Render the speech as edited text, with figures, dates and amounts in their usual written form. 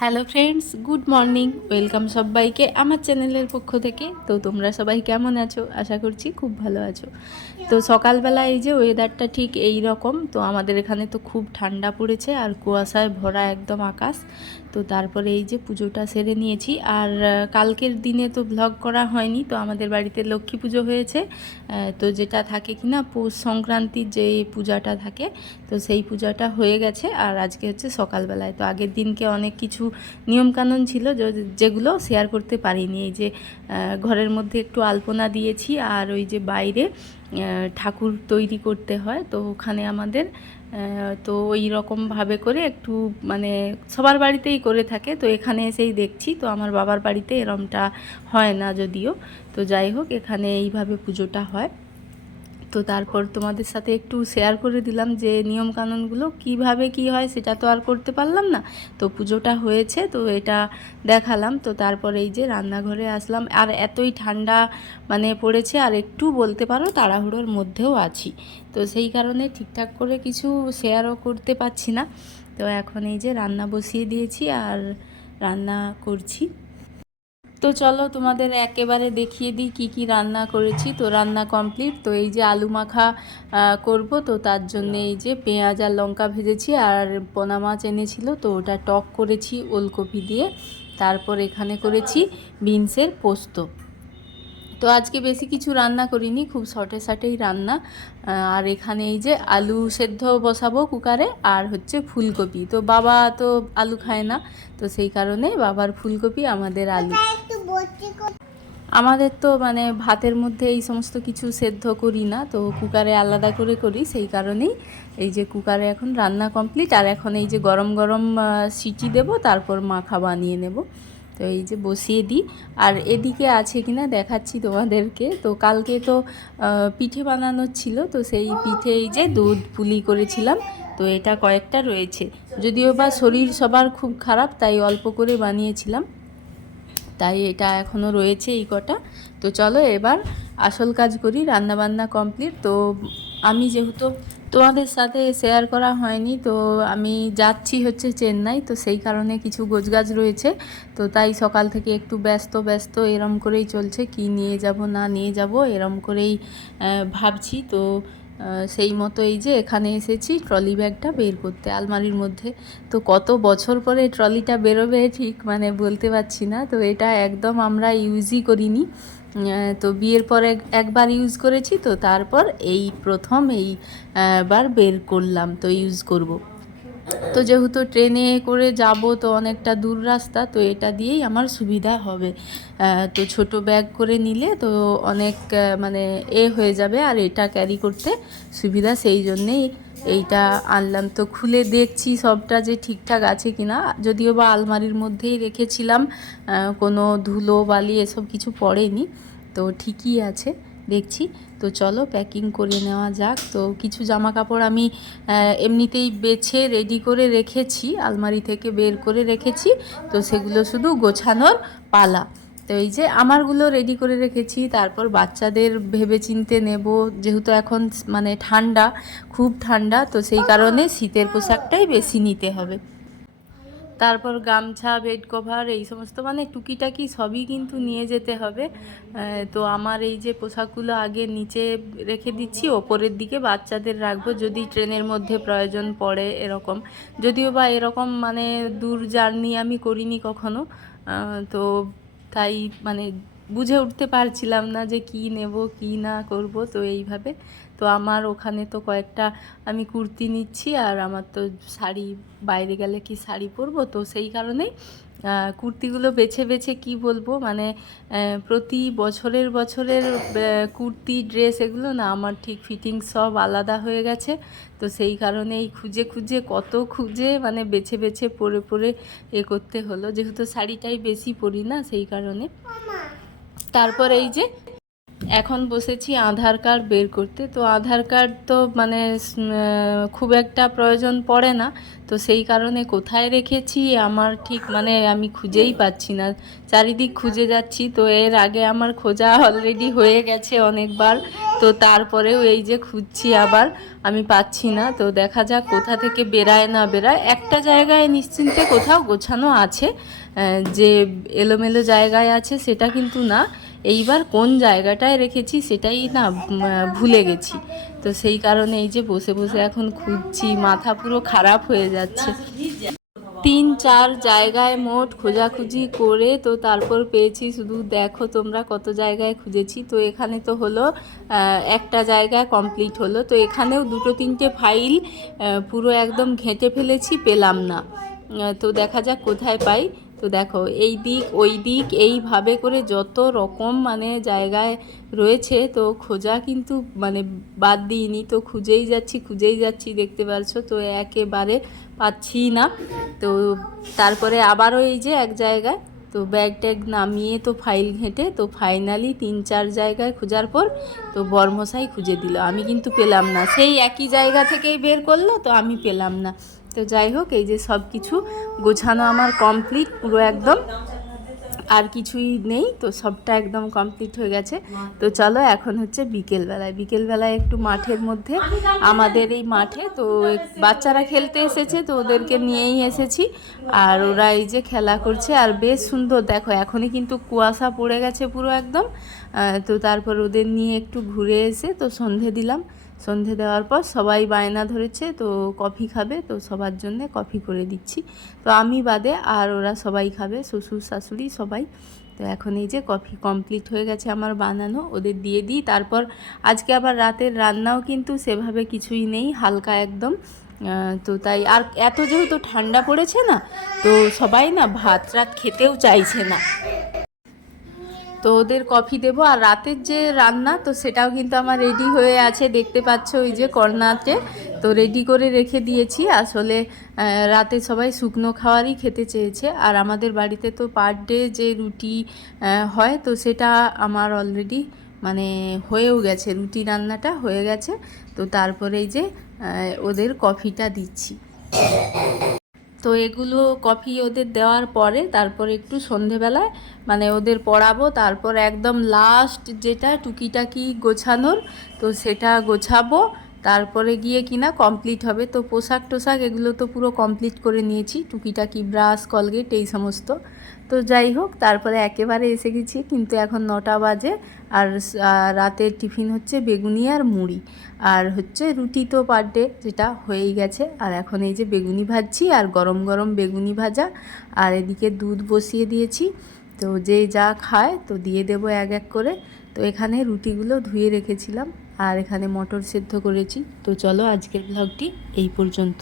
Hello friends, good morning. Welcome সবাইকে আমার চ্যানেলের পক্ষ থেকে। তো তোমরা সবাই কেমন আছো? আশা করছি খুব ভালো আছো। তো সকালবেলা এই যে ওয়েদারটা ঠিক এই রকম। তো আমাদের এখানে তো খুব ঠান্ডা পড়েছে আর কুয়াশায় ভরা একদম আকাশ। তো তারপরে এই যে পুজোটা সেরে নিয়েছি। আর কালকের দিনে তো ভ্লগ করা হয়নি। তো আমাদের বাড়িতে লক্ষ্মী পুজো হয়েছে। তো যেটা থাকে কিনা পৌষ সংক্রান্তির যে পূজাটা থাকে, তো সেই পূজাটা হয়ে গেছে। আর আজকে হচ্ছে সকালবেলায়। তো আগের দিনকে অনেক কিছু নিয়মকানুন ছিল যেগুলো শেয়ার করতে পারিনি। এই যে ঘরের মধ্যে একটু আলপনা দিয়েছি, আর ওই যে বাইরে ঠাকুর তৈরি করতে হয়, তো ওখানে আমাদের তো ওই রকমভাবে করে একটু মানে সবার বাড়িতেই করে থাকে। তো এখানে এসেই দেখছি, তো আমার বাবার বাড়িতে এরমটা হয় না যদিও। তো যাই হোক, এখানে এইভাবে পুজোটা হয়। তো তারপর তোমাদের সাথে একটু শেয়ার করে দিলাম যে নিয়মকানুনগুলো কিভাবে কি হয়, সেটা তো আর করতে পারলাম না। তো পুজোটা হয়েছে, তো এটা দেখালাম। তো তারপর এই যে রান্নাঘরে আসলাম। আর এতই ঠান্ডা মানে পড়েছে, আর একটু বলতে পারো তাড়াহুড়োর মধ্যেও আছি। তো সেই কারণে ঠিকঠাক করে কিছু শেয়ারও করতে পারছি না। তো এখন এই যে রান্না বসিয়ে দিয়েছি আর রান্না করছি। তো চলো তোমাদের একেবারে দেখিয়ে দিই কি কি রান্না করেছি। তো রান্না কমপ্লিট। তো এই যে আলু মাখা করব, তো তার জন্য এই যে পেঁয়াজ আর লঙ্কা ভেজেছি, আর পোনা মাছ এনেছিল, তো ওটা টক করেছি ওলকপি দিয়ে। তারপর এখানে করেছি বিনসের পোস্ত। তো আজকে বেশি কিছু রান্না করিনি, খুব শর্টে শর্টেই রান্না। আর এখানে এই যে আলু সেদ্ধ বসাবো কুকারে, আর হচ্ছে ফুলকপি। তো বাবা তো আলু খায় না, তো সেই কারণে বাবার ফুলকপি, আমাদের আলু। আমাদের তো মানে ভাতের মধ্যে এই সমস্ত কিছু সেদ্ধ করি না, তো কুকারে আলাদা করে করি। সেই কারণেই এই যে কুকারে এখন রান্না কমপ্লিট। আর এখন এই যে গরম গরম সিটি দেব, তারপর মাখা বানিয়ে নেব। তো এই যে বসিয়ে দিই। আর এদিকে আছে কিনা দেখাচ্ছি তোমাদেরকে। তো কালকে তো পিঠে বানানোর ছিল, তো সেই পিঠে এই যে দুধ পুলি করেছিলাম। তো এটা কয়েকটা রয়েছে, যদিও বা শরীর সবার খুব খারাপ, তাই অল্প করে বানিয়েছিলাম। তাই এটা এখনও রয়েছে এই কটা। তো চলো এবার আসল কাজ করি। রান্নাবান্না কমপ্লিট। তো আমি যেহেতু তোমাদের সাথে শেয়ার করা হয়নি, তো আমি যাচ্ছি হচ্ছে চেন্নাই, তো সেই কারণে কিছু গোছগাছ রয়েছে। তো তাই সকাল থেকে একটু ব্যস্ত ব্যস্ত এরম করেই চলছে, কি নিয়ে যাব না নিয়ে যাব এরম করেই ভাবছি। তো সেই মতো এই যে এখানে এসেছি ট্রলি ব্যাগটা বের করতে আলমারির মধ্যে। তো কত বছর পরে ট্রলিটা বেরোবে ঠিক মানে বলতে পারছি না। তো এটা একদম আমরা ইউজই করিনি। তো বিয়ের পরে একবার ইউজ করেছি, তো তারপর এই প্রথম বার বের করলাম, তো ইউজ করব। তো যেহেতু ট্রেনে করে যাব, তো অনেকটা দূর রাস্তা, তো এটা দিয়েই আমার সুবিধা হবে। তো ছোট ব্যাগ করে নিলে তো অনেক মানে হয়ে যাবে, আর এটা ক্যারি করতে সুবিধা, সেই জন্যেই এইটা আনলাম। তো খুলে দেখছি সবটা যে ঠিকঠাক আছে কিনা, যদিও বা আলমারির মধ্যেই রেখেছিলাম, কোনো ধুলো বালি এসব কিছু পড়েনি, তো ঠিকই আছে দেখছি। তো চলো প্যাকিং করে নেওয়া যাক। তো কিছু জামা কাপড় আমি এমনিতেই বেছে রেডি করে রেখেছি, আলমারি থেকে বের করে রেখেছি। তো সেগুলো শুধু গোছানোর পালা। তো এই যে আমারগুলো রেডি করে রেখেছি, তারপর বাচ্চাদের ভেবে চিনতে নেব, যেহেতু এখন মানে ঠান্ডা, খুব ঠান্ডা, তো সেই কারণে শীতের পোশাকটাই বেশি নিতে হবে। তারপর গামছা, বেড কভার, এই সমস্ত মানে টুকিটাকি সবই কিন্তু নিয়ে যেতে হবে। তো আমার এই যে পোশাকগুলো আগে নিচে রেখে দিচ্ছি, ওপরের দিকে বাচ্চাদের রাখবো যদি ট্রেনের মধ্যে প্রয়োজন পড়ে এরকম। যদিও বা এরকম মানে দূর জার্নি আমি করিনি কখনো। তো তাই মানে বুঝে উঠতে পারছিলাম না যে কি নেব কি না করব, তো এইভাবে। তো আমার ওখানে তো কয়েকটা আমি কুর্তি নিচ্ছি, আর আমার তো শাড়ি, বাইরে গেলে কি শাড়ি পরবো, তো সেই কারণেই কুর্তিগুলো বেছে বেছে কি বলবো মানে প্রতি বছরের বছরের কুর্তি ড্রেস এগুলো না আমার ঠিক ফিটিং সব আলাদা হয়ে গেছে। তো সেই কারণেই খুঁজে খুঁজে কত খুঁজে মানে বেছে বেছে পরে পরে করতে হলো, যেহেতু শাড়িটাই বেশি পরি না সেই কারণে। তারপর এই যে এখন বসেছি আধার কার্ড বের করতে। তো আধার কার্ড তো মানে খুব একটা প্রয়োজন পড়ে না, তো সেই কারণে কোথায় রেখেছি আমার ঠিক মানে আমি খুঁজেই পাচ্ছি না, চারিদিক খুঁজে যাচ্ছি। তো এর আগে আমার খোঁজা অলরেডি হয়ে গেছে অনেকবার, তো তারপরেও এই যে খুঁজছি আবার, আমি পাচ্ছি না। তো দেখা যাক কোথা থেকে বেরায় না বেরায়। একটা জায়গায় নিশ্চিন্তে কোথাও গোছানো আছে, যে এলোমেলো জায়গায় আছে সেটা কিন্তু না। এইবার কোন জায়গাটায় রেখেছি সেটাই না ভুলে গেছি। তো সেই কারণে এই যে বসে বসে এখন খুঁজছি, মাথা পুরো খারাপ হয়ে যাচ্ছে। 3-4 জায়গায় মোট খোঁজাখুঁজি করে তো তারপর পেয়েছি। শুধু দেখো তোমরা কত জায়গায় খুঁজেছি। তো এখানে তো হলো একটা জায়গায় কমপ্লিট হলো। তো এখানেও 2-3টে ফাইল পুরো একদম ঘেঁটে ফেলেছি, পেলাম না। তো দেখা যাক কোথায় পাই। তো দেখো এই দিক ওই দিক এইভাবে করে যত রকম মানে জায়গায় রয়েছে, তো খোঁজা কিন্তু মানে বাদ দিইনি। তো খুঁজেই যাচ্ছি, দেখতে পারছো তো একেবারে পাচ্ছি না। তো তারপরে আবারও এই যে এক জায়গায় তো ব্যাগ ট্যাগ নামিয়ে তো ফাইল ঘেঁটে তো ফাইনালি 3-4 জায়গায় খোঁজার পর তো বর্মশাই খুঁজে দিল। আমি কিন্তু পেলাম না, সেই একই জায়গা থেকেই বের করলো, তো আমি পেলাম না। তো যাই হোক, এই যে সব কিছু গোছানো আমার কমপ্লিট পুরো একদম, আর কিছুই নেই। তো সবটা একদম কমপ্লিট হয়ে গেছে। তো চলো এখন হচ্ছে বিকেলবেলায় একটু মাঠের মধ্যে, আমাদের এই মাঠে তো বাচ্চারা খেলতে এসেছে, তো ওদেরকে নিয়েই এসেছি। আর ওরা এই যে খেলা করছে, আর বেশ সুন্দর দেখো, এখনই কিন্তু কুয়াশা পড়ে গেছে পুরো একদম। তো তারপর ওদের নিয়ে একটু ঘুরে এসে তো সন্ধে দেওয়ার পর সবাই বায়না ধরেছে তো কফি খাবে, তো সবার জন্য কফি করে দিচ্ছি। তো আমি বাদে আর ওরা সবাই খাবে, শ্বশুর শাশুড়ি সবাই। তো এখন এই যে কফি কমপ্লিট হয়ে গেছে আমার বানানো, ওদের দিয়ে দিই। তারপর আজকে আবার রাতের রান্নাও কিন্তু সেভাবে কিছুই নেই, হালকা একদম। তো তাই আর এত যেহেতু ঠান্ডা পড়েছে না, তো সবাই না ভাত খেতেও চাইছে না। তো ওদের কফি দেবো। আর রাতের যে রান্না তো সেটাও কিন্তু আমার রেডি হয়ে আছে, দেখতে পাচ্ছ ওই যে কর্নারে তো রেডি করে রেখে দিয়েছি। আসলে রাতে সবাই শুকনো খাবারই খেতে চেয়েছে। আর আমাদের বাড়িতে তো পার ডে যে রুটি হয়, তো সেটা আমার অলরেডি মানে হয়েও গেছে, রুটি রান্নাটা হয়ে গেছে। তো তারপরে এই যে ওদের কফিটা দিচ্ছি। তো এগুলো কফি ওদের দেওয়ার পরে তারপর একটু সন্ধেবেলায় মানে ওদের পড়াবো। তারপর একদম লাস্ট যেটা টুকিটাকি গোছানোর, তো সেটা গোছাবো। তারপরে গিয়ে কিনা কমপ্লিট হবে। তো পোশাক টোশাক এগুলো তো পুরো কমপ্লিট করে নিয়েছি, টুকিটাকি ব্রাশ কলগেট এই সমস্ত। তো যাই হোক, তারপরে একেবারে এসে গেছি, কিন্তু এখন 9টা বাজে। আর রাতের টিফিন হচ্ছে বেগুনি আর মুড়ি, আর হচ্ছে রুটি তো পার ডে যেটা হয়েই গেছে। আর এখন এই যে বেগুনি ভাজছি, আর গরম গরম বেগুনি ভাজা, আর এদিকে দুধ বসিয়ে দিয়েছি। তো যে যা খায় তো দিয়ে দেবো এক এক করে। তো এখানে রুটিগুলো ধুয়ে রেখেছিলাম, আর এখানে মটর সেদ্ধ করেছি। তো চলো আজকের ব্লগটি এই পর্যন্ত।